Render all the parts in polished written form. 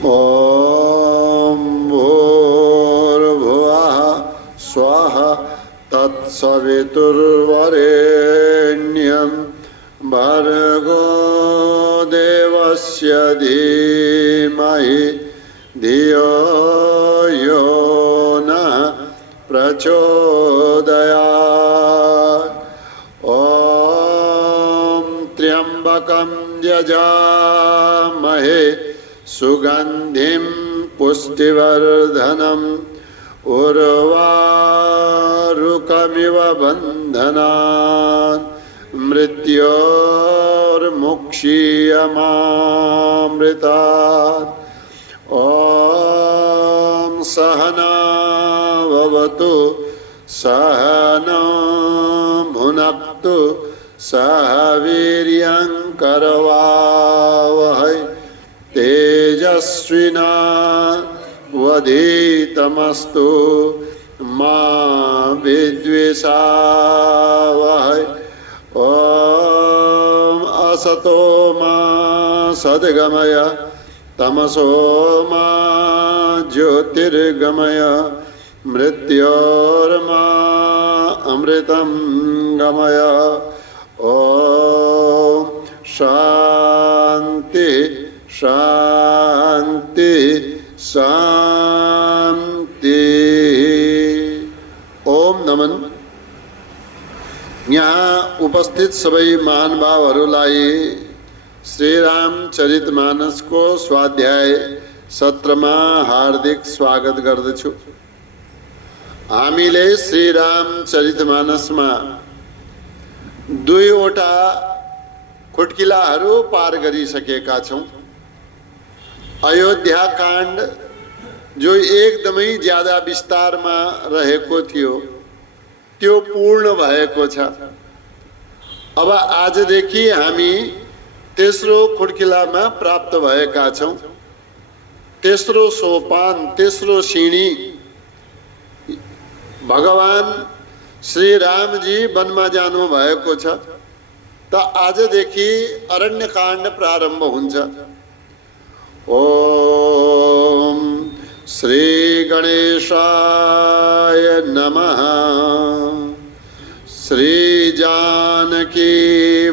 ॐ भूर्भुवः स्वः तत्सवितुर्वरेण्यं भर्गो देवस्य धीमहि धियो यो नः प्रचोदयात्। ॐ त्र्यम्बकं यजामहे सुगन्धिं पुष्टिवर्धनम् उर्वारुकमिव बन्धनान् मृत्योर्मुक्षीयमामृतात्। ॐ सहना भवतु सहनौ भुनक्तु सह वीर्यङ्करवावहै तेजस्विनावधीतमस्तु मा विद्विषावहै। ॐ असतो मा सद्गमय तमसो मा ज्योतिर्गमय मृत्योर्मा अमृतं गमय। ॐ शान्ति शांति शांति। ओम नमन। यहाँ उपस्थित सबै महानुभावहरूलाई श्री रामचरितमानसको स्वाध्याय सत्रमा हार्दिक स्वागत गर्दछु। हामीले श्री रामचरितमानसमा दुईवटा खुट्किलाहरू पार गरिसकेका छौं। अयोध्या काण्ड जो एकदमै ज्यादा विस्तारमा रहेको थियो त्यो पूर्ण भएको छ। अब आजदेखि हामी तेस्रो खुड्किलामा प्राप्त भएका छौं। तेस्रो सोपान, तेस्रो सिंढी भगवान श्री रामजी वनमा जानु भएको छ। त आजदेखि अरण्यकाण्ड प्रारम्भ हुन्छ। ओम श्री गणेशाय नमः। श्री जानकी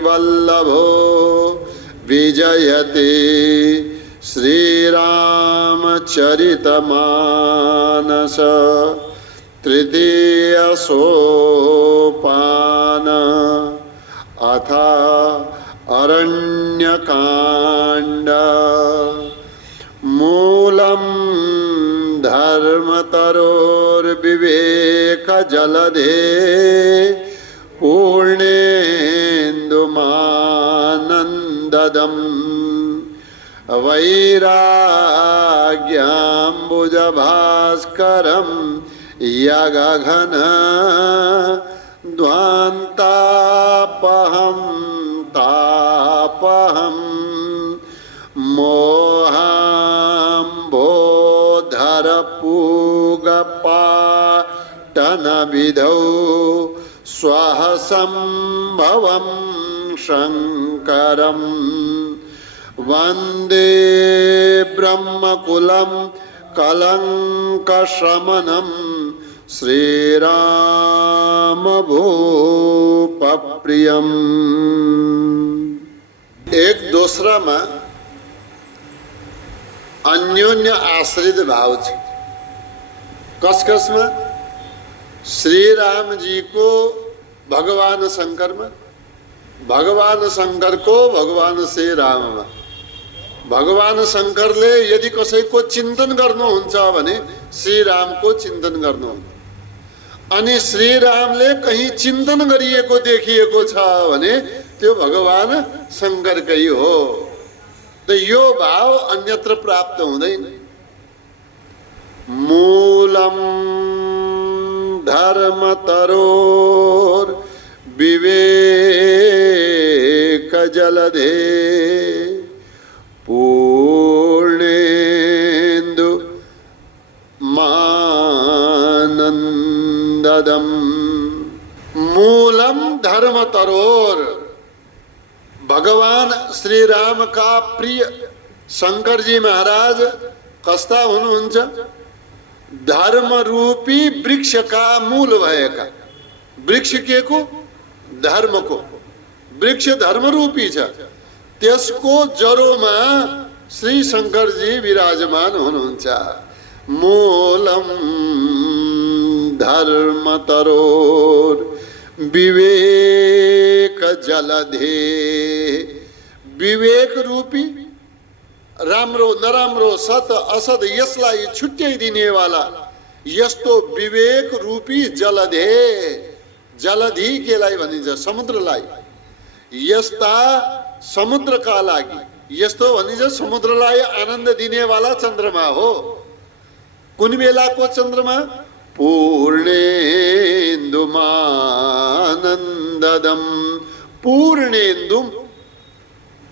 वल्लभो विजयते श्री रामचरितमानस तृतीय सोपान अथ अरण्यकाण्ड। मूलं धर्मतरोर्विवेकजलधे पूर्णेन्दुमानन्ददम् वैराग्याम्बुजभास्करं यगघन ध्वान्तापहं तापहं मोहाम्बोधरपूगपाटनविधौ स्वः सम्भवं शङ्करं वन्दे ब्रह्मकुलं कलङ्कशमनं श्रीरामभूपप्रियम्। एक दूसरामा अन्योन्य आश्रित भाव छ। कसकसमा श्री रामजी को भगवान शंकरमा, भगवान शंकर को भगवान श्री राममा। भगवान शंकरले यदि कसैको चिन्तन गर्नुहुन्छ भने श्री रामको चिन्तन गर्नुहुन्छ। अनि श्री रामले कहीं चिन्तन गरिएको देखिएको छ भने त्यो भगवान शंकरकै हो। त यो भाव अन्यत्र प्राप्त हुँदैन। मूलम धर्मतरोर विवेकजलधे पूर्णेन्दु मानन्ददम्। मूलम धर्मतरोर, भगवान श्री राम का प्रिय शंकर जी महाराज कस्ता हुनुहुन्छ? धर्मरूपी वृक्षका मूल भएका। वृक्ष के को? धर्मको। वृक्ष धर्मरूपी छ, त्यसको जरोमा श्री शंकरजी विराजमान हुनुहुन्छ। मूलम धर्मतरोर विवेक जलधे। विवेक रूपी राम्रो नराम्रो सत असत यसलाई छुट्याइदिने वाला यस्तो विवेक रूपी जलधे। जलधि केलाई भनिन्छ? समुद्रलाई। यस्ता समुद्रका लागि, यस्तो भनिन्छ समुद्रलाई आनन्द दिने वाला चन्द्रमा हो। कुन बेलाको चन्द्रमा? पूर्णेन्दुमानन्ददम। पूर्णेन्दु,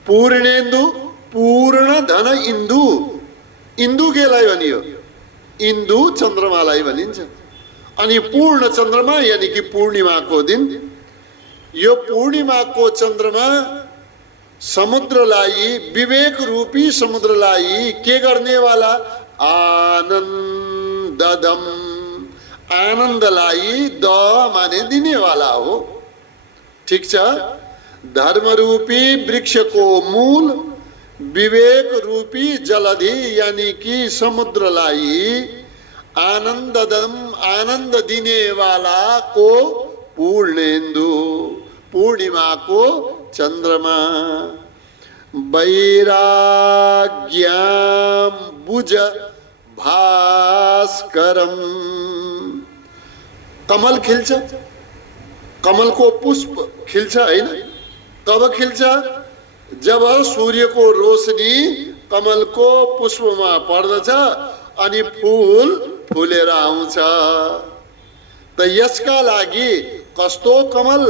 पूर्णेन्दु पूर्ण धन इन्दु। इन्दु केलाई भनियो? इन्दु चन्द्रमालाई भनिन्छ। अनि पूर्ण चन्द्रमा यानी कि पूर्णिमाको दिन। यो पूर्णिमाको चन्द्रमा समुद्रलाई, विवेक रूपी समुद्रलाई के गर्ने वाला? आनन्ददम। आनन्दलाई द माने दिने वाला हो। ठीक छ। धर्मरूपी वृक्षको मूल विवेक रूपी जलधि यानी कि समुद्रलाई आनन्ददम, आनन्द दिने वाला को पूर्णेन्दु, पूर्णिमा को चंद्रमा। वैराग्याम बुज भास्करम। कमल खिल्छ, कमल को पुष्प खिल्छ हैन? कब खिल्छ? जब सूर्य को रोशनी कमल को पुष्पमा पर्दछ अनि फूल फुलेर आउँछ। त यसका लागि कस्तो कमल?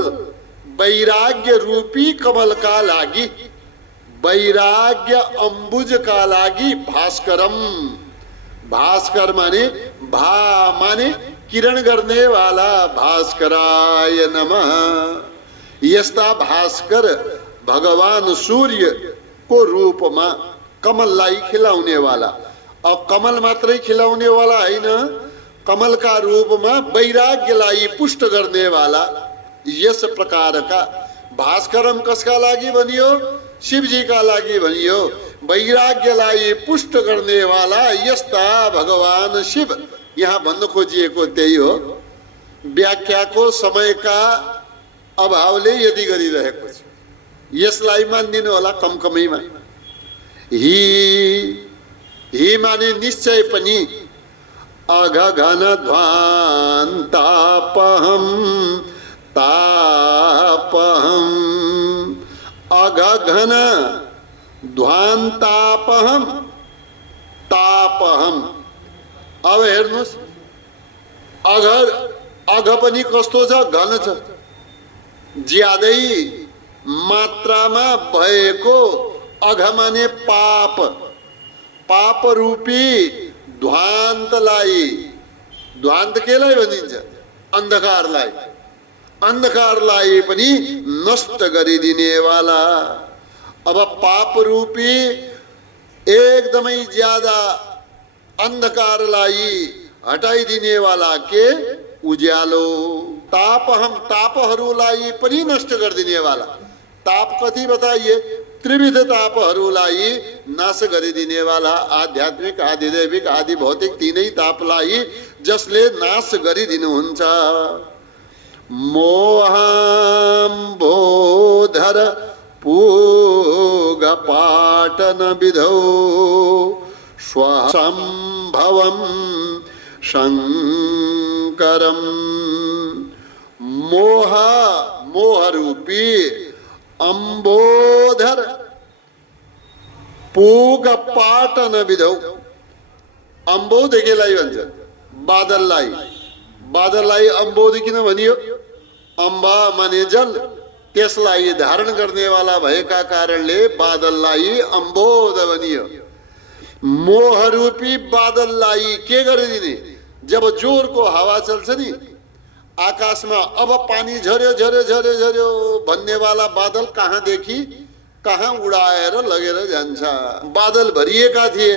वैराग्य रूपी कमल का लागि, वैराग्य अम्बुज का लागि भास्करम। भास्कर माने भा माने किरण गर्ने वाला। भास्कराय नमः। यस्ता भास्कर भगवान सूर्य को रूपमा कमललाई खिलाउने वाला। अब कमल मात्रै खिलाउने वाला हैन, कमल का रूपमा वैराग्यलाई पुष्ट गर्ने वाला। यस प्रकारका भास्करम कसका लागि भनियो? शिवजी का लागि भनियो। वैराग्यलाई पुष्ट गर्ने वाला यस्ता भगवान शिव। यहाँ भन्न खोजिएको त्यही हो। व्याख्याको समयका अभावले यदि गरिरहेको छु। यसलाई मान्दिनु होला कम कमैमा। ही माने निश्चय पनि। अघघन ध्वान्तापहम तापहम। अघघन ध्वान्तापहम तापहम। अब हेर्नुस्, अघ पनि कस्तो छ? घन छ। ज्यादै मात्रामा भएको अघ माने पाप। पाप रूपी ध्वान्तलाई, ध्वान्त केलाई भनिन्छ? अन्धकारलाई। अन्धकारलाई पनि नष्ट गरिदिने वाला। अब पाप रूपी एकदमै ज्यादा अन्धकारलाई हटाइदिने वाला के? उज्यालो। तापहम, तापहरूलाई पनि नष्ट गरिदिने वाला। ताप कति बताइए? त्रिविध तापहरूलाई नाश गरिदिने वाला। आध्यात्मिक, आधिदैविक, आदि भौतिक तीनै तापलाई जसले नाश गरिदिनुहुन्छ। मोहाम्बोधर पूगपाटन विधौ स्वसंभवम शंकरम। मोह, मोह रूपी अम्बोधर पूगपाटन विधौ। अम्बोध केलाई भन्छ? बादललाई। बादललाई अम्बोध किन भनियो? अम्बा माने जल, त्यसलाई धारण गर्ने वाला भएका कारणले बादललाई अम्बोध भनियो। मोह रूपी बादललाई के गरिदिने? जब जोरको हावा चल्छ नि आकाशमा, अब पानी झर्यो झर्यो झर्यो झर्यो भन्ने वाला बादल कहाँदेखि कहाँ उडाएर लगेर जान्छ। बादल भरिएका थिए,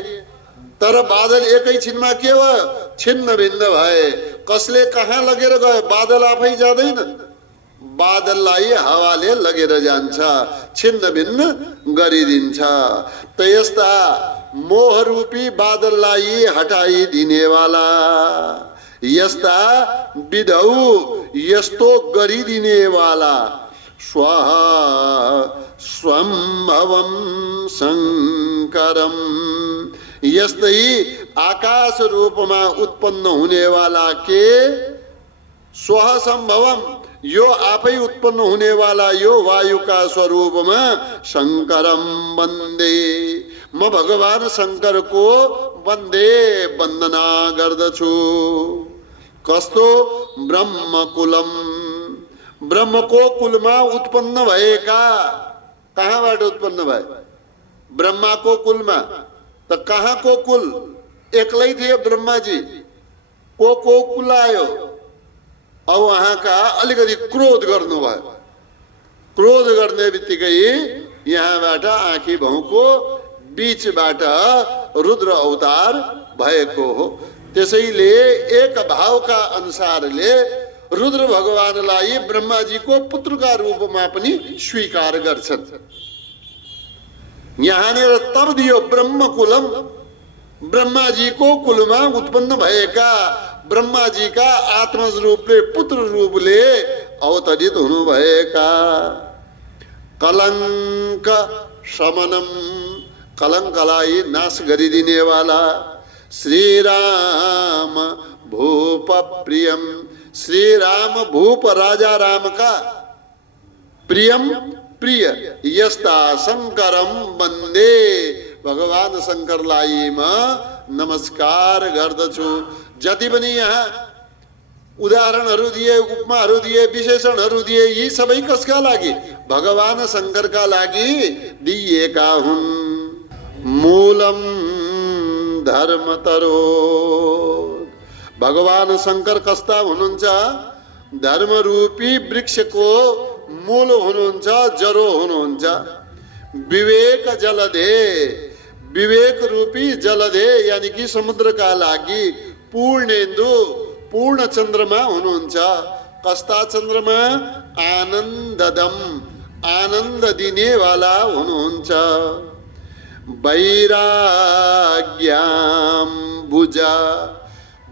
तर बादल एकैछिनमा के भयो, छिन्न भिन्न भए। कसले कहाँ लगेर गयो? बादल आफै जाँदैन, बादललाई हावाले लगेर जान्छ, छिन्न भिन्न गरिदिन्छ। त यस्ता मोहरूपी बादललाई हटाइदिनेवाला, यस्ता विधौ यस्तो गरिदिनेवाला, स्वः स्वम्भवं शङ्करम, यस्तै आकाश रूपमा उत्पन्न हुनेवाला के स्वः सम्भवम, यो आफै उत्पन्न हुनेवाला यो वायुका स्वरूपमा शङ्करम वन्दे, म भगवान शङ्करको वन्दे वन्दना गर्दछु। कस्तो? ब्रह्मकुलम, ब्रह्मको कुलमा उत्पन्न भएका। कहाँबाट उत्पन्न भए? ब्रह्माको कुलमा। त कहाँको कुल? एक्लै थिए ब्रह्माजी, को कुल आयो? अब उहाँका अलिकति क्रोध गर्नुभयो। क्रोध गर्ने बित्तिकै यहाँबाट आँखी भाउको बीचबाट रुद्र अवतार भएको हो। त्यसैले एक भावका अनुसारले रुद्र भगवानलाई ब्रह्माजीको पुत्रका रूपमा पनि स्वीकार गर्छन्। यहाँनिर तब दियो ब्रह्मकुलम, ब्रह्माजीको कुलमा उत्पन्न भएका ब्रह्माजीका आत्मज रूपले पुत्र रूपले अवतरित हुनुभएका। कलङ्क शमनम, कलङ्कलाई नाश गरिदिनेवाला, श्रीराम भूप प्रियम, श्रीराम भूप राजा राम का प्रियम प्रिय, यस्ता शङ्करम वन्दे, भगवान शङ्करलाई म नमस्कार गर्दछु। जति पनि यहाँ उदाहरणहरू दिए, उपमाहरू दिए, विशेषणहरू दिए, यी सबै कसका लागि? भगवान शङ्करका लागि दिएका हुन्। मूलम धर्मतरो, भगवान शङ्कर कस्ता हुनुहुन्छ? धर्मरूपी वृक्षको मूल हुनुहुन्छ, जरो हुनुहुन्छ। विवेक जलधे, विवेक रूपी जलधे यानी कि समुद्रका लागि पूर्णेन्दु, पूर्ण चन्द्रमा हुनुहुन्छ। कस्ता चन्द्रमा? आनन्ददम, आनन्द दिनेवाला हुनुहुन्छ। वैराग्याम्बुजा,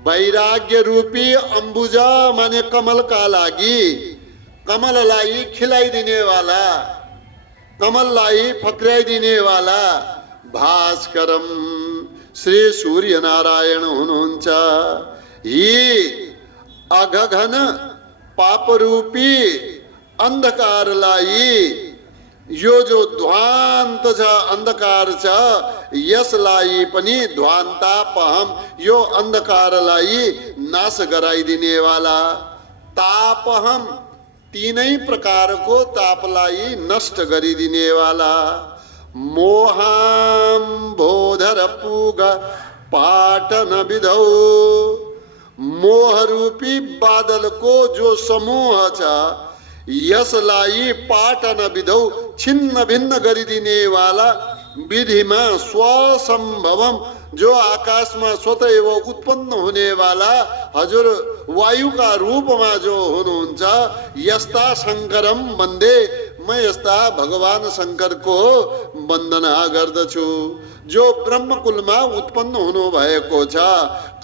वैराग्य रूपी अम्बुजा माने कमलका लागि, कमललाई खिलाइदिनेवाला, कमललाई फक्राइदिनेवाला। भास्करम, श्री सूर्य नारायण हुनुहुन्छ। यी अघघन पापरूपी अन्धकारलाई, यो जो ध्वान्त छ, अन्धकार छ, यसलाई पनि ध्वान्तापहम, यो अन्धकारलाई नाश गराइदिनेवाला। तापहम, तीनै प्रकारको तापलाई नष्ट गरिदिनेवाला। मोहाम्बोधर पुग पाटन विधौ, मोहरूपी बादलको जो समूह छ, यसलाई पाटन विधौ, छिन्न भिन्न गरिदिनेवाला। विधिमा स्वसम्भवम, जो आकाशमा स्वतः उत्पन्न हुनेवाला हजुर वायुका रूपमा जो हुनुहुन्छ, यस्ता शङ्करम वन्दे, म यस्ता भगवान शङ्करको वन्दना गर्दछु। जो ब्रह्मकुलमा उत्पन्न हुनु भएको छ।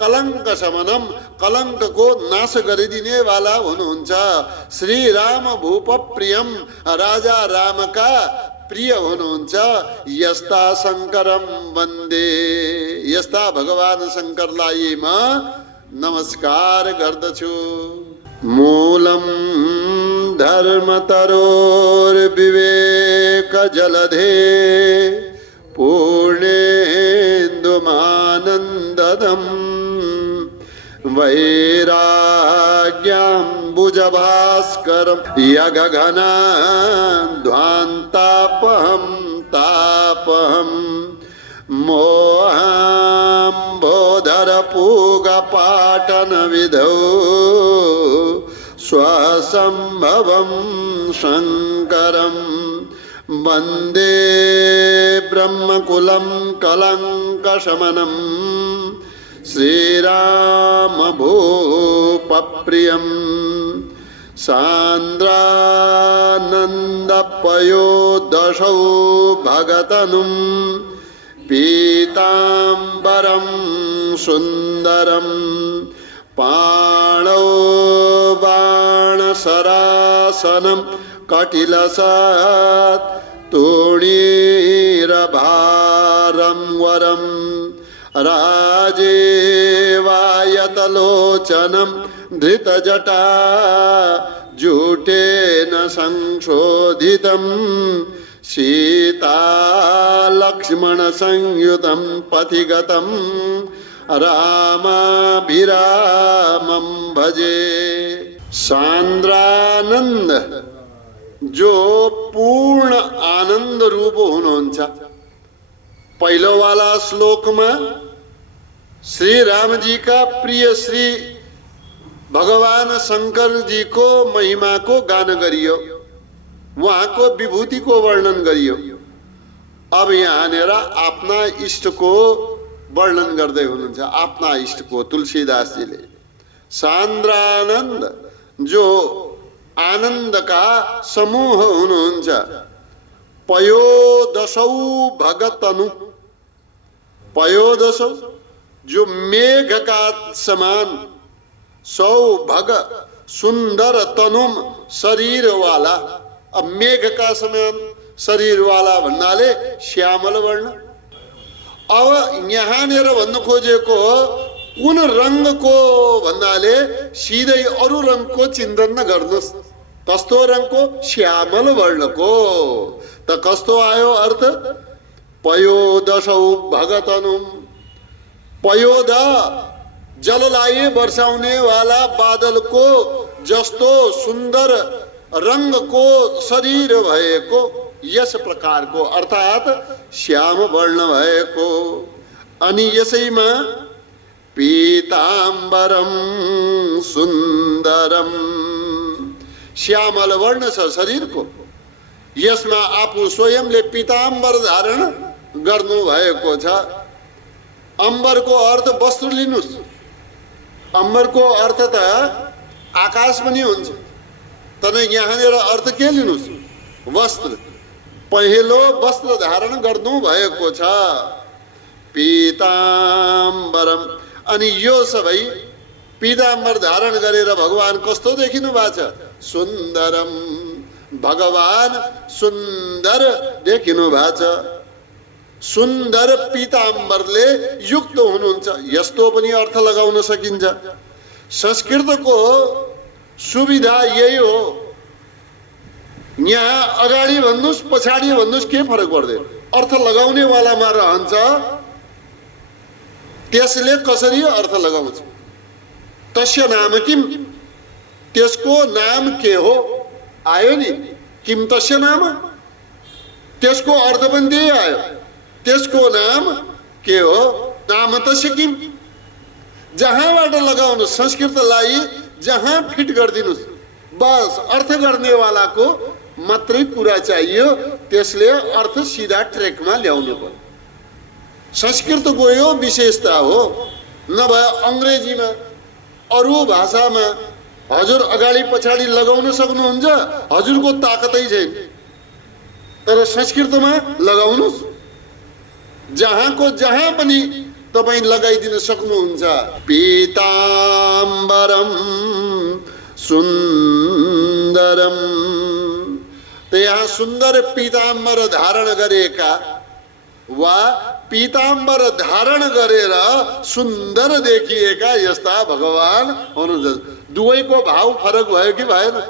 कलङ्क शमनम, कलङ्कको नाश गरिदिने वाला हुनुहुन्छ। श्री राम भूप प्रियम, राजा रामका प्रिय हुनुहुन्छ। यस्ता शङ्करम वन्दे, यस्ता भगवान शङ्करलाई म नमस्कार गर्दछु। मूलम धर्मतरोर्विवेक जलधे, पूर्णेन्दुमानन्ददम्, वैराग्याम्बुजभास्करं यगघनाध्वान्तापहं तापहं, मोहाम्बोधरपूगपाटनविधौ स्वसम्भवं शङ्करं वन्दे। ब्रह्मकुलं कलङ्क शमनं श्रीराम भूपप्रियं सान्द्रानन्दपयोदशौ भगतनुं पीताम्बरं सुन्दरं पाणौ बाणसरासनं कटिलसत् तूणीरभारं वरं राजेवायतलोचनं धृतजटा जूटेन संशोधितं सीतालक्ष्मणसंयुतं पथिगतं रामाभिरामं भजे। सान्द्रानन्द जो पूर्ण आनंद रूप हुनुहुन्छ। पहिलो वाला श्लोकमा श्री राम जी का प्रिय श्री भगवान शंकर जी को महिमा को गान गरियो, वहाँ को विभूति को वर्णन गरियो। अब यहाँनिर आफ्ना इष्ट को वर्णन गर्दै हुनुहुन्छ, आफ्ना इष्ट को तुलसीदास जीले। सान्द्रानन्द जो आनंद का समूह हुनुहुन्छ। पयोदशौ भगतनु, पयोदशौ जो मेघ का समान, सौ भग सुंदर तनुम शरीर वाला। अब मेघ का समान शरीर वाला भन्नाले श्यामल वर्ण। अब यहाँनिर भन्नु खोजेको कुन रंग को भन्नाले सिधै अरु रंग को चिन्तन नगर्नुस्। कस्तो रंग को? श्यामल वर्ण को। त कस्तो आयो अर्थ? पयोदशौ भगतनुम, पयोद जललाई वर्षाउने वाला बादल को जस्तो सुंदर रंग को शरीर भएको यस प्रकार को, अर्थात श्याम वर्ण भएको। अनि यसैमा पीताम्बरम सुन्दरम, श्यामल वर्ण छ शरीर को। यसमा आफू स्वयंले पीताम्बर धारण गर्नु भएको छ। अम्बर को अर्थ वस्त्र लिनुस्। अम्बर को अर्थ त आकाश पनि हुन्छ, तर यहाँनिर अर्थ के लिनुस्? वस्त्र। पहिलो वस्त्र धारण गर्नु भएको छ, पीताम्बरम। अनि यो सबै पीताम्बर धारण गरेर भगवान कस्तो देखिनु भएको छ? सुन्दरम, भगवान सुन्दर देखिनु भएको छ। सुन्दर पीताम्बरले युक्त हुनुहुन्छ, यस्तो पनि अर्थ लगाउन सकिन्छ। संस्कृतको सुविधा यही हो। यहाँ अगाडि भन्नुस् पछाडि भन्नुस् के फरक पर्दैन, अर्थ लगाउने वालामा रहन्छ। त्यसले कसरी अर्थ लगाउँछ? तस्य नाम किम, त्यसको नाम के हो? आयो नि, किम तस्य नाम, त्यसको अर्थ पनि त्यही आयो। त्यसको नाम के हो? नाम तस्य किम। जहाँबाट लगाउनु संस्कृतलाई जहाँ फिट गरिदिनुस्, बस अर्थ गर्ने वालाको मात्रै कुरा चाहियो। त्यसले अर्थ सिधा ट्र्याकमा ल्याउनु पर्यो। संस्कृतको यो विशेषता हो। नभए अङ्ग्रेजीमा अरू भाषामा हजुर अगाडि पछाडि लगाउन सक्नुहुन्छ, हजुरको ताकतै छैन। तर संस्कृतमा लगाउनुस्, जहाँको जहाँ पनि तपाई लगाइदिन सक्नुहुन्छ। पीताम्बरम सुन्दरम, त यहाँ सुन्दर पीताम्बर धारण गरेका वा पीताम्बर धारण गरेर सुन्दर देखिएका यस्ता भगवान हुनुहुन्छ। दुवैको भाव फरक भयो कि भएन?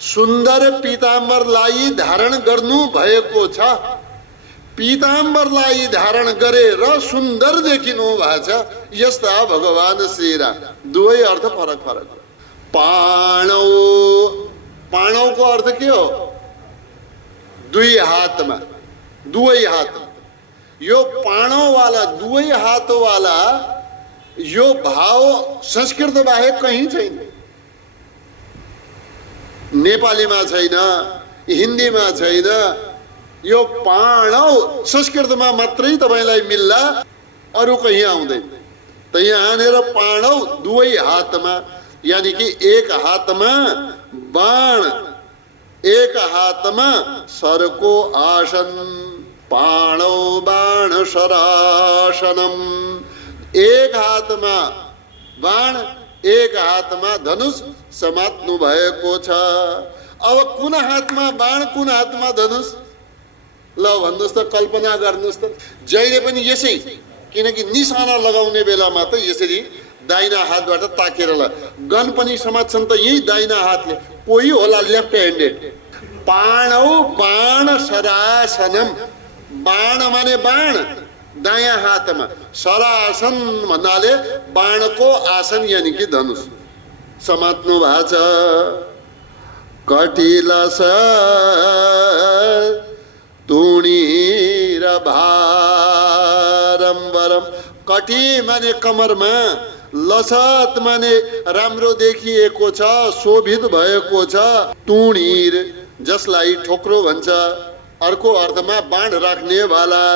सुन्दर पीताम्बरलाई धारण गर्नु भएको छ, पीताम्बरलाई धारण गरेर सुन्दर देखिनु भएको छ यस्ता भगवान श्रीराम। दुवै अर्थ फरक फरक। पाणौ, पाणौको अर्थ के हो? दुई हातमा, दुवै हातमा। यो पाणौ वाला, दुवै हात वाला यो भाव संस्कृत बाहेक कहीँ छैन। नेपालीमा छैन, हिन्दीमा छैन, यो पाणौ संस्कृतमा मात्रै तपाईलाई मिल्ला, अरु कहीँ आउँदैन। त यहाँनिर पाणौ दुवै हातमा, यानी कि एक हातमा बाण, एक हातमा सरको आसन, पाणौ बाण शरासनम। एक हातमा बाण, एक हातमा धनुष समात्नु भएको छ। अब कुन हातमा बाण, कुन हातमा धनुष? ल भन्नुहोस् त, कल्पना गर्नुहोस् त। जहिले पनि यसै, किनकि निशाना लगाउने बेलामा त यसरी दाहिना हातबाट ताकेर गन पनि समात्छन् त यही दाहिना हातले, कोही होला लेफ्ट ह्यान्डेड। पाणौ बाण शरासनम, बाण माने बाण दायाँ हातमा, शरासन भन्नाले बाणको आसन यानी कि धनुष समात्नु भएको छ। कटिलस तुणीर भारम्बरम, कटी माने कमरमा, लसत माने राम्रो देखिएको छ, शोभित भएको छ। तुणीर जसलाई ठोक्रो भन्छ, अर्को अर्थमा बाण राख्ने वाला।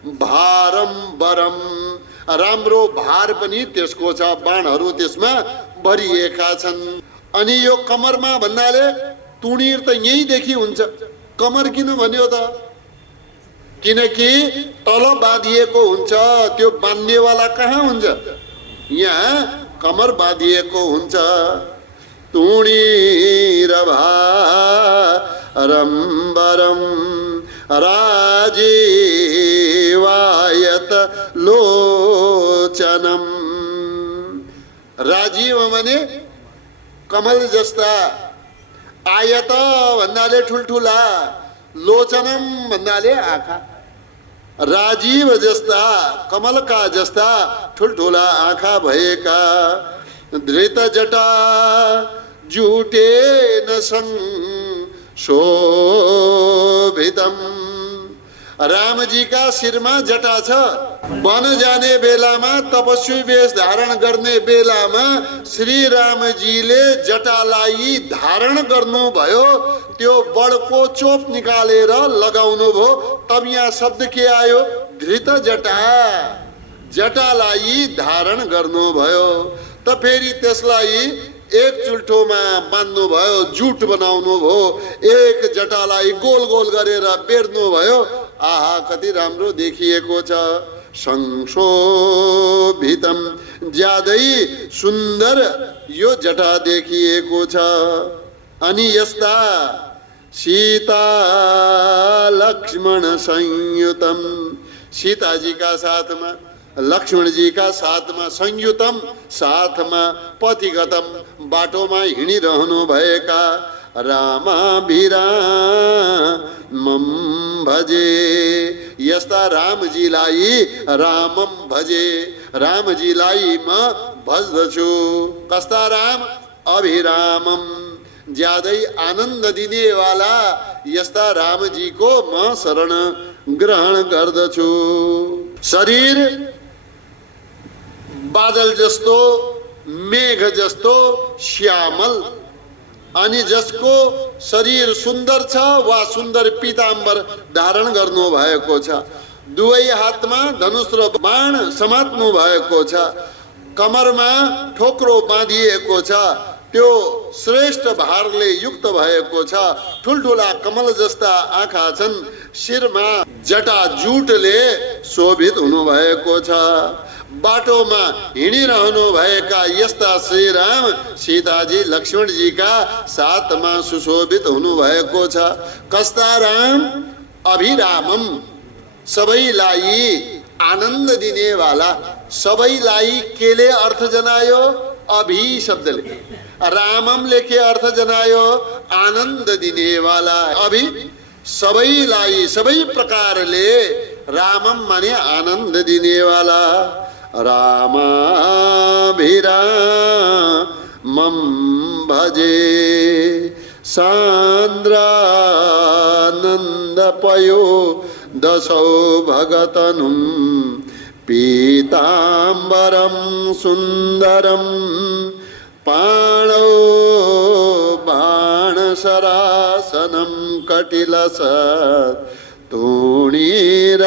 भारम्बरम, राम्रो भार पनि त्यसको छ, बाणहरू त्यसमा भरिएका छन्। अनि यो कमरमा भन्नाले तुणीर त यहीँदेखि हुन्छ, कमर किन भन्यो त? किनकि तल बाँधिएको हुन्छ, त्यो बान्नेवाला कहाँ हुन्छ? यहाँ कमर बाँधिएको हुन्छ। तुणीर भारम्बरम राजीवायत लोचनम, राजीव माने कमल जस्ता, आयत भन्नाले ठुल्ठुला, लोचनम भन्नाले आँखा। राजीव जस्ता, कमलका जस्ता ठुल्ठुला आँखा भएका। धृत जटा जुटेन शोभितम, रामजी का शिरमा जटा छ। वन जाने बेलामा, तपस्वी वेश धारण गर्ने बेलामा श्री रामजीले जटालाई धारण गर्नुभयो, त्यो बडको चोप निकालेर लगाउनु भयो। तब यहाँ शब्द के आयो? धृत जटा, जटालाई धारण गर्नुभयो। त फेरि त्यसलाई एक चुल्ठोमा बान्नु भयो, जुट बनाउनु भयो, एक जटालाई गोल गोल गरेर बेर्नु भयो। आहा, कति राम्रो देखिएको छ। संशोभितम, ज्यादै सुन्दर यो जटा देखिएको छ। अनि यस्ता सीता लक्ष्मण संयुतम, सीताजी का साथमा, लक्ष्मण जी का साथमा, संयुतम साथमा, पथिगतम बाटोमा हिँडिरहनु भएका। रामाभिरामम भजे, यस्ता रामजीलाई रामम भजे, रामजीलाई म भज्दछु। कस्ता राम? अभिरामम, ज्यादै आनन्द दिने वाला यस्ता रामजी को म शरण ग्रहण गर्दछु। शरीर बादल जस्तो, मेघ जस्तो श्यामल, अनि जसको शरीर सुन्दर छ वा सुन्दर पीताम्बर धारण गर्नु भएको छ। दुवै हातमा धनुष र बाण समात्नु भएको छ। कमरमा ठोक्रो बाँधिएको छ, त्यो श्रेष्ठ भारले युक्त भएको छ। ठुल्ठुला कमल जस्ता आँखा छन्, शिरमा जटा जुटले शोभित हुनु भएको छ। बाटोमा हिँडिरहनु भएका यस्ता श्री राम सीताजी लक्ष्मणजी का साथमा सुशोभित हुनु भएको छ। कस्ता राम? अभिरामम, सबैलाई आनन्द दिने वाला। सबैलाई केले अर्थ जनायो? अभि शब्दले। राममले के अर्थ जनायो? आनन्द दिने वाला। अभि सबैलाई, सबै प्रकारले, रामम माने आनन्द दिने वाला। रामाभिरामम भजे, सान्द्रानन्द पयो दशौ भगतनुम, पीताम्बरम सुन्दरम, पाणौ बाणशरासनं कटिलसत् तूणीरभारम्बरम्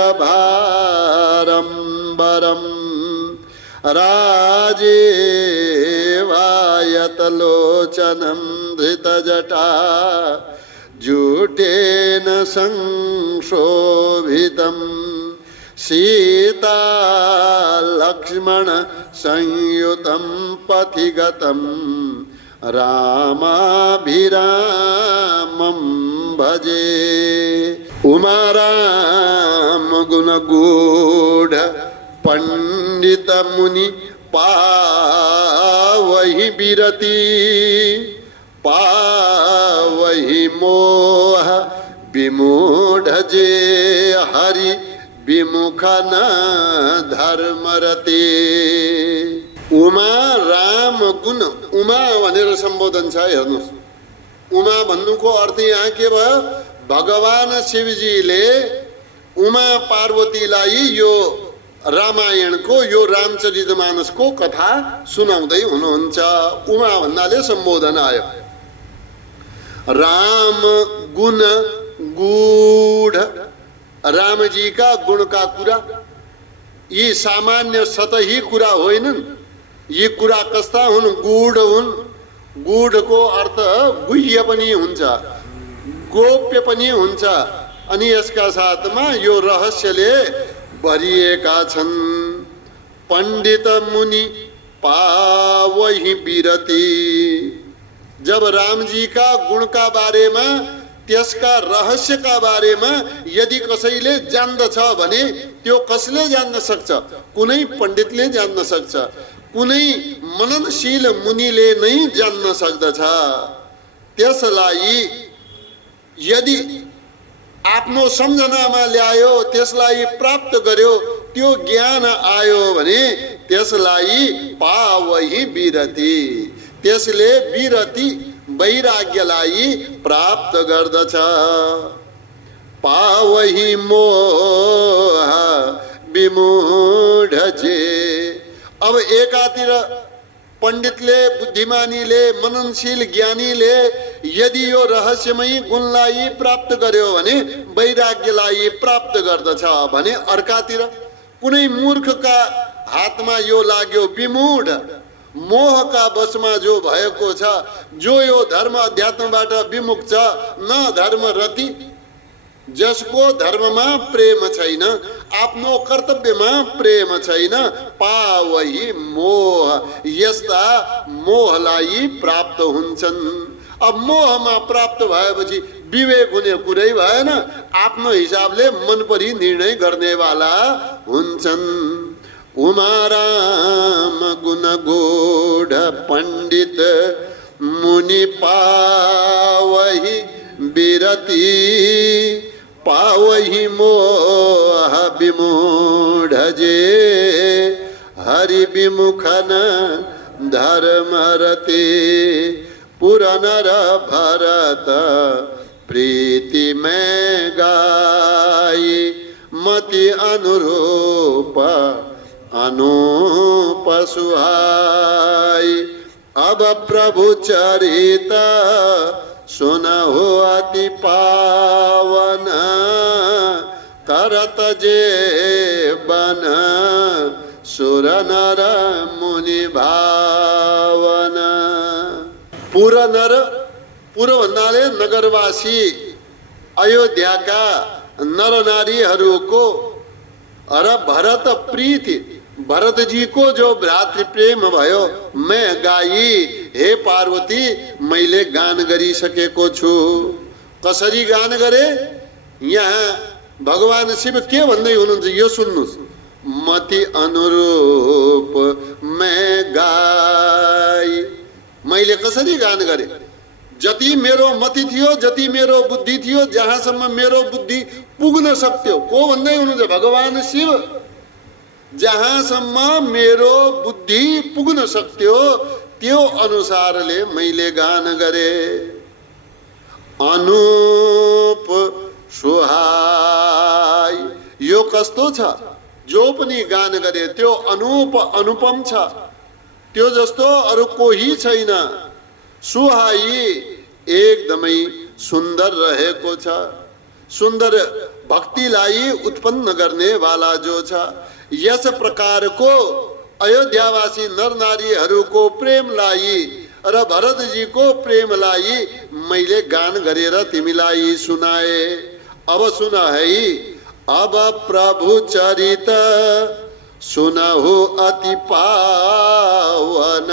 राजेवायतलोचनं धृतजटा जूटेन संशोभितं सीता लक्ष्मण संयुतं पथिगतं रामाभिरामं भजे। उमाराम गुणगूढ़ पंडित मुनि पावहि बिरति पावहि मोह विमूढ़ जे हरि विमुख न धर्मरते। उमा राम गुण, उमा भनेर सम्बोधन छ। हेर्नुहोस्, उमा भन्नुको अर्थ यहाँ के भयो? भगवान शिवजीले उमा पार्वतीलाई यो रामायणको, यो रामचरितमानसको कथा सुनाउँदै हुनुहुन्छ। उमा भन्नाले सम्बोधन आयो। राम गुण गूढ, रामजी का गुण का कुरा, यी सामान्य सतही कुरा होइनन्। यी कुरा कस्ता हुन्? गूढ हुन्। गूढको अर्थ गुह्य पनि हुन्छ, गोप्य पनि हुन्छ। अनि यसका साथमा यो रहस्यले भरिएका छन्। पंडित मुनि पावहि बिरति। जब रामजी का गुण का बारेमा, त्यसका रहस्यका बारेमा यदि कसैले जान्दछ भने त्यो कसले जान्न सक्छ? कुनै पण्डितले जान्न सक्छ, कुनै मननशील मुनिले नै जान्न सक्दछ। त्यसलाई यदि आफ्नो सम्झनामा ल्यायो, त्यसलाई प्राप्त गर्यो, त्यो ज्ञान आयो भने त्यसलाई पावहि बिरति, त्यसले बिरति वैराग्यलाई प्राप्त गर्दछ। पावहि मोह विमूढ जे। अब एकातिर पण्डितले, बुद्धिमानीले, मननशील ज्ञानीले यदि यो रहस्यमयी गुणलाई प्राप्त गर्यो भने वैराग्यलाई प्राप्त गर्दछ भने, अर्कातिर कुनै मूर्खका हातमा यो लाग्यो, विमूढ मोहका वशमा जो भएको छ, जो यो धर्म अध्यात्मबाट विमुख छ, न धर्म रति, जसको धर्ममा प्रेम छैन, आफ्नो कर्तव्यमा प्रेम छैन, पावहि मोह, यस्ता मोहलाई प्राप्त हुन्छन्। अब मोहमा प्राप्त भएपछि विवेक हुने कुरै भएन, आफ्नो हिसाबले मनपरी निर्णय गर्नेवाला हुन्छन्। उमाराम गुण गूढ पंडित मुनि पावहि बिरति पावहि मोह विमूढ जे हरि विमुख न धर्मरते। पुरनर भरत प्रीति में गाई मति अनुरूप अनूप सुहाई। अब प्रभु चरित सुनहु अति पावन करत जे बन सुर नर मुनि भावन। पुर नर, पुर भन्नाले नगरवासी, अयोध्याका नर नारीहरूको र भरत प्रीति, भरत जी को जो भ्रातृ प्रेम भयो, मैं गाई, हे पार्वती मैले गान गरिसकेको छु। कसरी गान गरे? यहाँ भगवान शिव के भन्दै हुनुहुन्छ यो सुन्नुस्। मति अनुरूप मैं गाई, मैले कसरी गान गरे? जति मेरो मति थियो, जति मेरो बुद्धि थियो, जहाँसम्म मेरो बुद्धि पुग्न सक्थ्यो। को भन्दै हुनुहुन्छ? भगवान शिव। जहाँसम्म मेरो बुद्धि पुग्न सक्थ्यो त्यो अनुसारले मैले गान गरे। अनुप सुहाई, यो कस्तो छ? जो पनि गान गरे त्यो अनुप अनुपम छ, त्यो जस्तो अरू कोही छैन। सुहाई एकदमै सुन्दर रहेको छ। सुन्दर भक्तिलाई उत्पन्न गर्ने वाला जो छ। यस प्रकारको अयोध्यावासी नर नारीहरूको प्रेमलाई र भरतजीको प्रेमलाई मैले गान गरेर तिमीलाई सुनाए। अब सुन है, अब प्रभु चरित सुनहु अति पावन।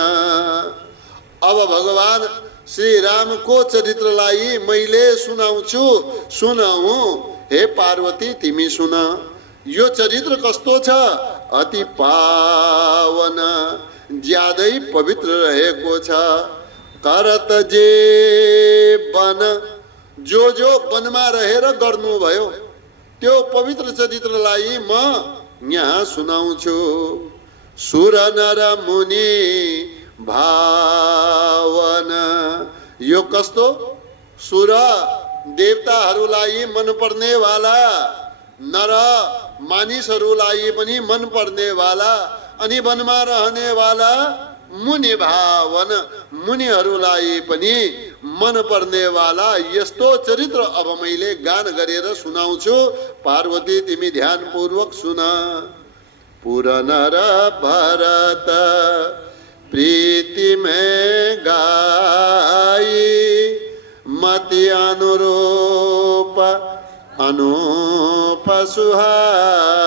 अब भगवान श्री राम को चरित्रलाई मैले सुनाउँछु, सुनहु। हे पार्वती तिमी सुन, यो चरित्र कस्तो छ? अति पावन, ज्यादै पवित्र रहेको छ। करत जे वन, जो जो वनमा रहेर गर्नुभयो त्यो पवित्र चरित्रलाई म यहाँ सुनाउँछु। सुर नर मुनि भावन, यो कस्तो? सुर देवताहरूलाई मन पर्ने वाला, नर मानिसहरूलाई पनि मन पर्ने वाला, अनि वनमा रहने वाला मुनि भावन, मुनिहरूलाई पनि मन पर्ने वाला यस्तो चरित्र अब मैले गान गरेर सुनाउँछु। पार्वती तिमी ध्यानपूर्वक सुन। पुर नर भरत प्रीति में गाई, मति अनुरूप अनूप सुहाई।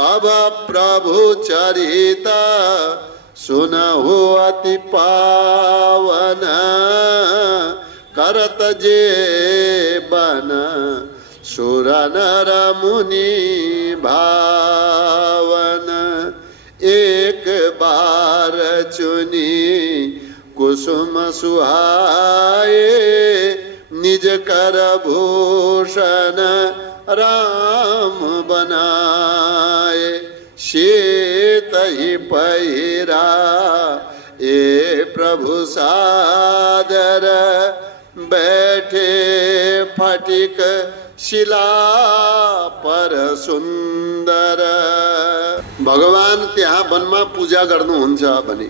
अब प्रभु चरित सुनहु अति पावन। करत जे बन सुर नर मुनि भावन। एक बार चुनी कुसुम सुहाए, निज कर भूषण राम बनाए। शीत ही पहिरा ए प्रभु सादर, बैठे फटिक शिला पर सुन्दर। भगवान त्यहाँ वनमा पूजा गर्नुहुन्छ भने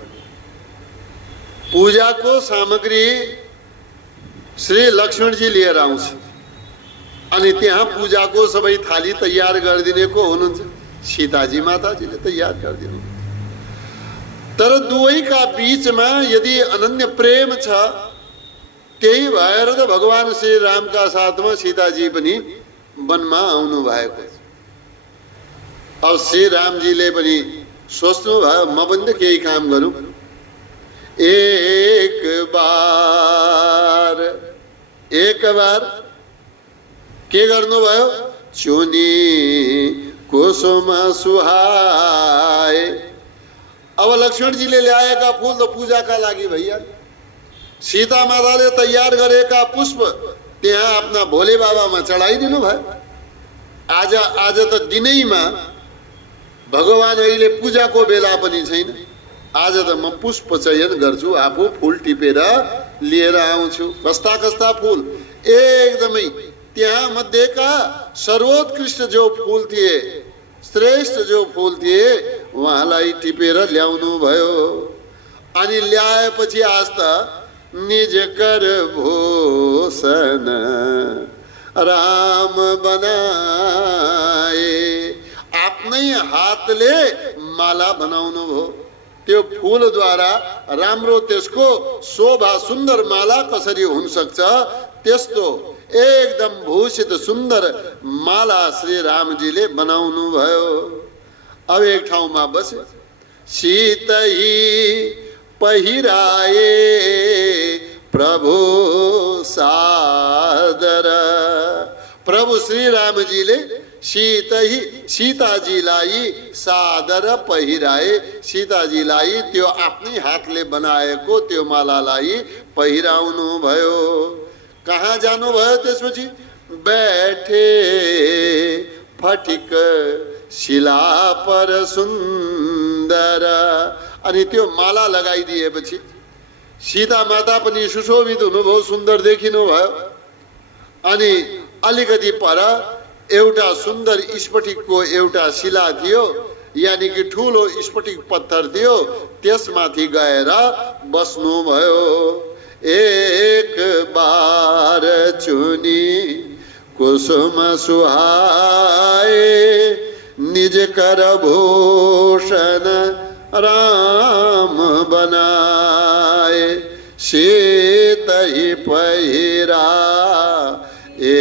पूजाको सामग्री श्री लक्ष्मणजी लिएर आउँछ, अनि त्यहाँ पूजाको सबै थाली तयार गरिदिने को हुनुहुन्छ? सीताजी माताजीले तयार गरिदिनु। तर दुवैका बीचमा यदि अनन्य प्रेम छ, त्यही भएर त भगवान श्री रामका साथमा सीताजी पनि वनमा आउनु भएको छ। अब श्री रामजीले पनि सोच्नु भयो म पनि त केही काम गरौँ। एक बार के गर्नुभयो? चुनी कुसुम सुहाए। अब लक्ष्मणजीले ल्याएका फूल त पूजाका लागि भैया, सीता माताले तयार गरेका पुष्प त्यहाँ आफ्ना भोले बाबामा चढाइदिनु भयो। आज त दिनैमा भगवान अहिले पूजाको बेला पनि छैन। आज त म पुष्प चयन गर्छु, आफू फूल टिपेर लिएर आउँछु। कस्ता कस्ता फूल, एकदमै त्यहाँ मध्येका सर्वोत्कृष्ट जो फूल थिए, श्रेष्ठ जो फूल थिए, उहाँलाई टिपेर ल्याउनु भयो। अनि ल्याएपछि आज त निज कर भूषण राम बनाए। आफ्नै हातले माला बनाउनु भयो। त्यो फूलद्वारा राम्रो त्यसको शोभा सुन्दर माला कसरी हुन सक्छ, त्यस्तो एकदम भूषित सुन्दर माला श्री रामजीले बनाउनु भयो। अब एक ठाउँमा बसे, शीतही पहिराए प्रभु सादर। प्रभु श्री रामजीले सीताजीलाई सादर पहिराए। सीताजीलाई त्यो आफ्नै हातले बनाएको त्यो मालालाई पहिराउनु भयो। कहाँ जानुभयो त्यसपछि? बैठे फटिक शिला पर सुन्दर। अनि त्यो माला लगाइदिएपछि सीता माता पनि सुशोभित हुनुभयो, सुन्दर देखिनु भयो। अनि अलिकति पर एउटा सुन्दर स्फटिकको एउटा शिला थियो, यानी कि ठुलो स्फटिक पत्थर थियो, त्यसमाथि गएर बस्नुभयो। एक बार चुनी कुसुम सुहाए, निज कर भूषण राम बनाए। शीत ही पहिरा ए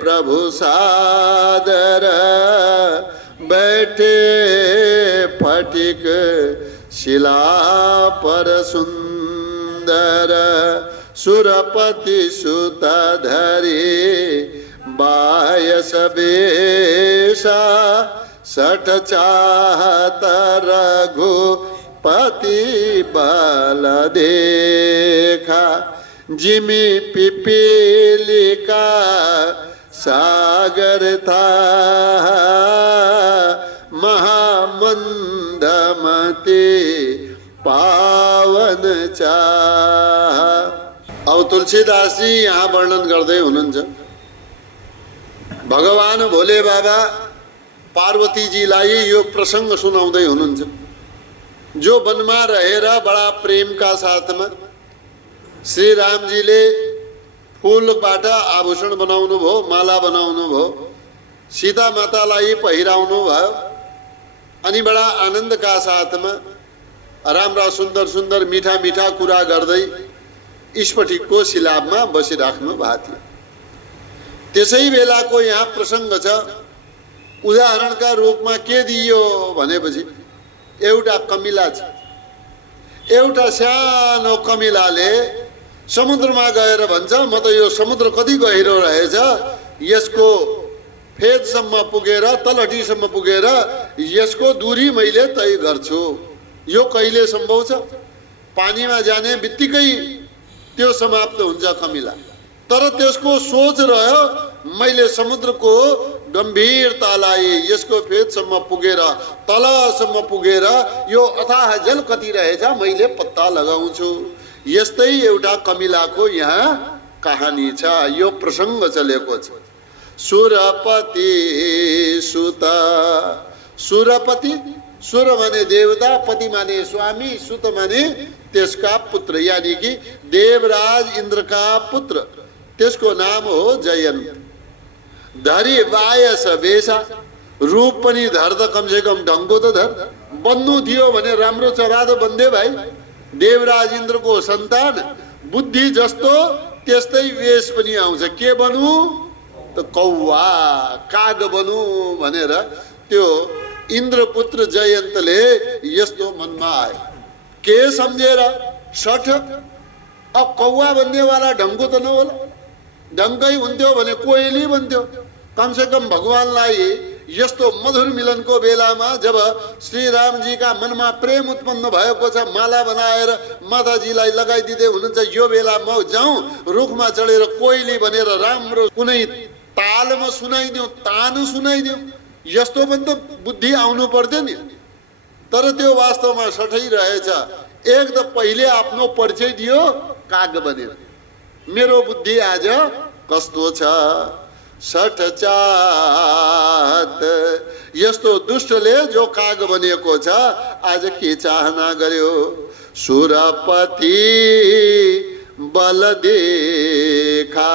प्रभु सादर, बैठे फटिक शिला पर सुंदर। सुरपति सुत धरी बायस बेशा, सठ चाहत रघुपति बल देखा। जिमि पिपीलिका सागर था, महामंदमति पावन चाह। अब तुलसीदास जी यहाँ वर्णन गर्दै हुनुहुन्छ। भगवान भोले बाबा पार्वतीजीलाई यो प्रसंग सुनाउँदै हुनुहुन्छ। जो वनमा रहेर बडा प्रेमका साथमा श्री रामजीले फूलबाट आभूषण बनाउनु भयो, माला बनाउनु भयो, सीता मातालाई पहिराउनु भयो, अनि बडा आनन्दका साथमा राम्रा सुन्दर सुन्दर मिठा मिठा कुरा गर्दै स्फटिकको शिलाबमा बसिराख्नु भएको थियो। त्यसै बेलाको यहाँ प्रसङ्ग छ। उदाहरणका रूपमा के दियो भनेपछि एउटा कमिला छ। एउटा सानो कमिलाले समुद्रमा गएर भन्छ, म त यो समुद्र कति गहिरो रहेछ, यसको फेदसम्म पुगेर तलहटीसम्म पुगेर यसको दूरी मैले तय गर्छु। यो कहिले सम्भव छ? पानीमा जाने बित्तिकै त्यो समाप्त हुन्छ कमिला। तर त्यसको सोच रह्यो, मैले समुद्रको गम्भीरतालाई यसको फेदसम्म पुगेर तलसम्म पुगेर यो अथाह जल कति रहेछ मैले पत्ता लगाउँछु। यस्तै एउटा कमिलाको यहाँ कहानी छ। यो प्रसङ्ग चलेको छ। सुरपति सुत, सुरपति, सुर माने देवता, पति माने स्वामी, सुत माने त्यसका पुत्र, यानी कि देवराज इन्द्रका पुत्र। त्यसको नाम हो जयन्त। धरी वायस वेशा, रूप पनि धर त कमसे कम ढङ्गको त धर। बन्नु थियो भने राम्रो चरादो बन्दे भाइ। देवराज इन्द्रको सन्तान, बुद्धि जस्तो त्यस्तै वेश पनि आउँछ। के बनू त कौवा, काग बनू भनेर त्यो इन्द्रपुत्र जयन्तले यस्तो मनमा आयो। के सम्झेर? सठ अब कौवा बन्नेवाला ढङ्गको त नहोला। ढङ्गै हुन्थ्यो भने कोइली बन्थ्यो। कमसे कम भगवानलाई यस्तो मधुर मिलनको बेलामा जब श्री रामजीका मनमा प्रेम उत्पन्न भएको छ, माला बनाएर माताजीलाई लगाइदिँदै हुनुहुन्छ, यो बेला म जाउँ रुखमा चढेर कोइली बनेर राम्रो कुनै तालमा सुनाइदिउँ, तानु सुनाइदिउँ, यस्तो पनि त बुद्धि आउनु पर्थ्यो नि। तर त्यो वास्तवमा सठै रहेछ। एक त पहिले आफ्नो परिचय दियो, काग बनेर। मेरो बुद्धि आज कस्तो छ? सठ चाहत, यस्तो दुष्टले जो काग बनेको छ आज के चाहना गर्यो? सुरपति बल देखा,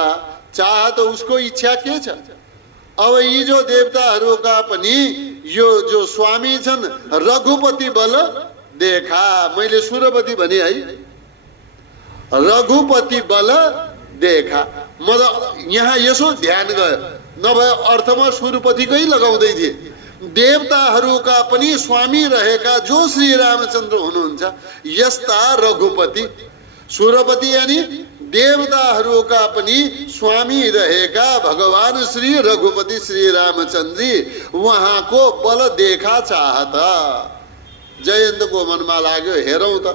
चाह त उसको इच्छा के छ? अब यी जो देवताहरूका पनि यो जो स्वामी छन्, रघुपति बल देखा। मैले सुरपति भने है, रघुपति बल देखा। म त यहाँ यसो ध्यान गयो, नभए अर्थमा सुरपतिकै लगाउँदै थिए। देवताहरूका पनि स्वामी रहेका जो श्री रामचन्द्र हुनुहुन्छ, यस्ता रघुपति, सुरपति यानी देवताहरूका पनि स्वामी रहेका भगवान श्री रघुपति श्री रामचन्द्री उहाँको बल देखा चाहता। जयन्तको मनमा लाग्यो, हेरौँ त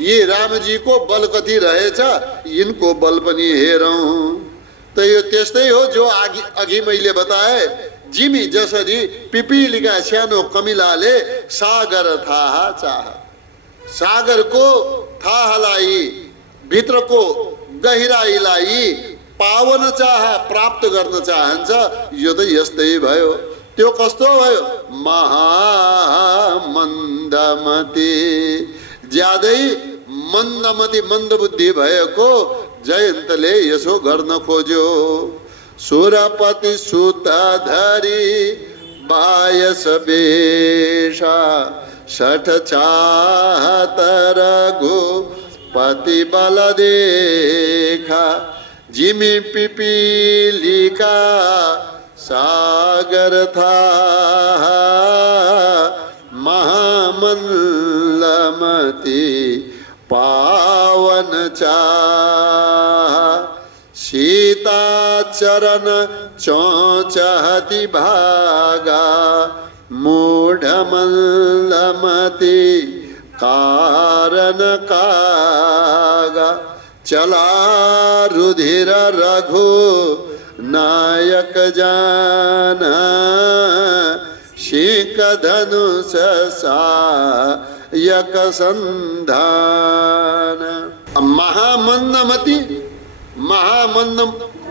यी रामजीको बल कति रहेछ, यिनको बल पनि हेरौँ। त यो त्यस्तै हो जो अघि मैले बताए। जिमी जसरी पिपीलिका सानो कमिलाले सागर थाह चाह, सागरको थाहलाई, भित्रको गहिराईलाई पावन चाह, प्राप्त गर्न चाहन्छ। यो त यस्तै भयो। त्यो कस्तो भयो? महामन्दमति, ज्यादै मन्दमति मन्दबुद्धि भएको जयन्तले यसो गर्न खोज्यो। सुरपति सुतधरी बायस बेशा शठ चाहत रघुपति बल देखा। जिमी पिपीलिका सागर था महामल्लमति पावन चाह। सीता चरण चौचहति भागा मूढ़मल्लमति कारण कागा। चला रुधिर रघु नायक जाना शीक धनुष सायक संधान। महामन्दमति महामन्द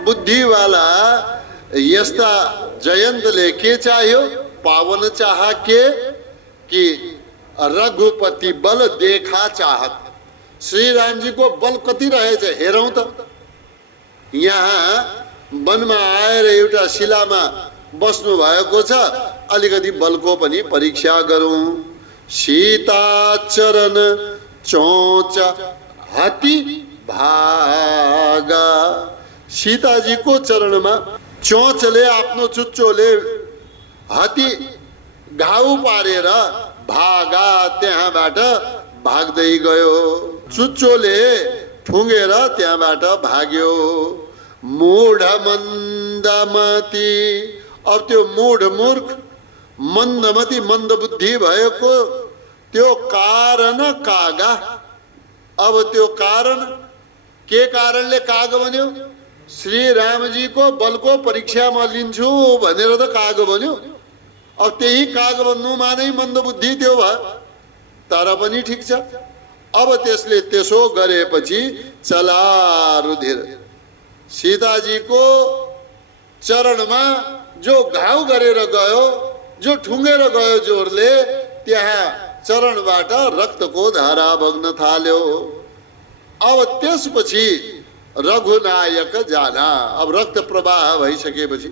बुद्धि वाला यस्ता जयन्तले के चाह्यो? पावन चाह के कि रघुपति बल देखा चाहत। श्री राम जी को बल कति रहेछ हेरौं त। यहाँ वनमा आएर एउटा शिलामा बस्नु भएको छ, अलिकति बलको पनि परीक्षा गरौं। सीता चरण चोच हाती भागा। सीताजी को चरणमा चोचले आफ्नो चुच्चोले हाती घाउ पारेर भागा, त्यहाँबाट भाग्दै गयो। चुच्चोले ठुङ्गेर त्यहाँबाट भाग्यो। मूढ मन्दमति, अब त्यो मूढ मूर्ख मन्दमति मन्दबुद्धि भएको त्यो कारण कागा। अब त्यो कारण के कारणले काग बन्यो? श्री रामजी को बलको परीक्षामा लिन्छु भनेर त काग बन्यो। अब त्यही काग बन्नुमा नै मन्दबुद्धि त्यो भयो। तर पनि ठिक छ। अब त्यसले त्यसो गरेपछि चला रुधिर, सीताजी को चरणमा जो घाउ गरेर गयो, जो ठुङ्गेर गयो जोरले, त्यहाँ चरणबाट रक्तको धारा बग्न थाल्यो। अब त्यसपछि रघुनायक जाना, अब रक्त प्रवाह भइसकेपछि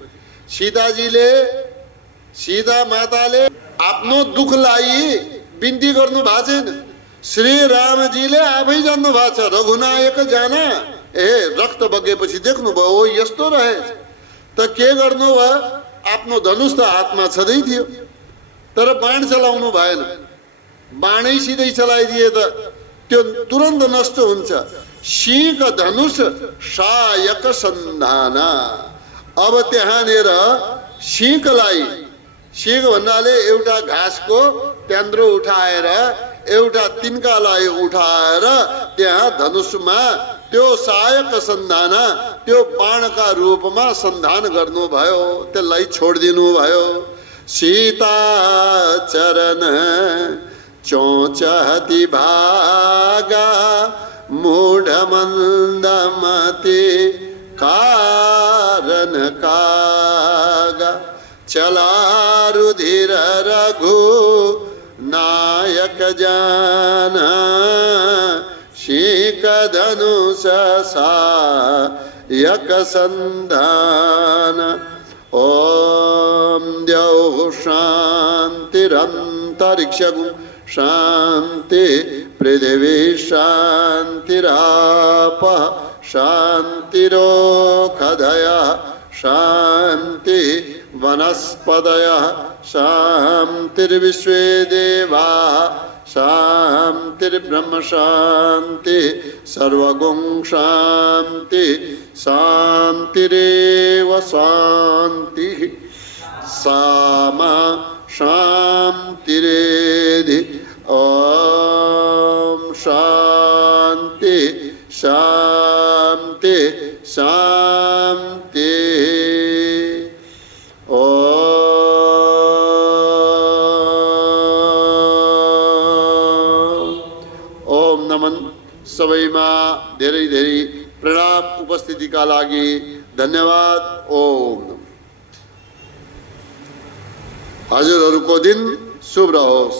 सीताजीले, सीता माताले आफ्नो दुखलाई बिन्ती गर्नु भएको छैन। श्री रामजीले आफै जान्नु भएको छ रघुनायक जाना। रक्त बगेपछि देख्नुभयो ओ यस्तो रहेछ त के गर्नु भयो? आफ्नो धनुष त हातमा छँदै थियो, तर बाण चलाउनु भएन। बाणै सिधै चलाइदिए त त्यो तुरन्त नष्ट हुन्छ। शीक धनुष सायक सन्धाना। अब त्यहाँनिर शीकलाई, शीक भन्नाले एउटा घाँसको त्यान्द्रो उठाएर एउटा तिनकालाई उठाएर त्यहाँ धनुषमा त्यो सायक सन्धाना, त्यो बाणका रूपमा सन्धान गर्नुभयो, त्यसलाई छोडिदिनु भयो। सीता चरण चौचहति भागा मूढ मन्दमति कारण कागा। चला रुधिर रघु नायक जाना शीक धनुष सायक संधान। ओम द्यौः शान्तिरन्तरिक्षं शान्ति पृथिवी शान्तिरापः शान्तिरोषधयः शान्ति वनस्पतयः शान्तिर्विश्वे देवाः शान्तिर्ब्रह्म शान्ति सर्वगुं शान्ति शान्तिरेव शान्तिः सामा शान्तिरेधि। ओम शान्ति शान्ति शान्ति। ओम नमन। सबैमा धेरै धेरै प्रणाम उपस्थितिका लागि धन्यवाद। ओम नमः। हजुरहरूको दिन शुभ रहोस्।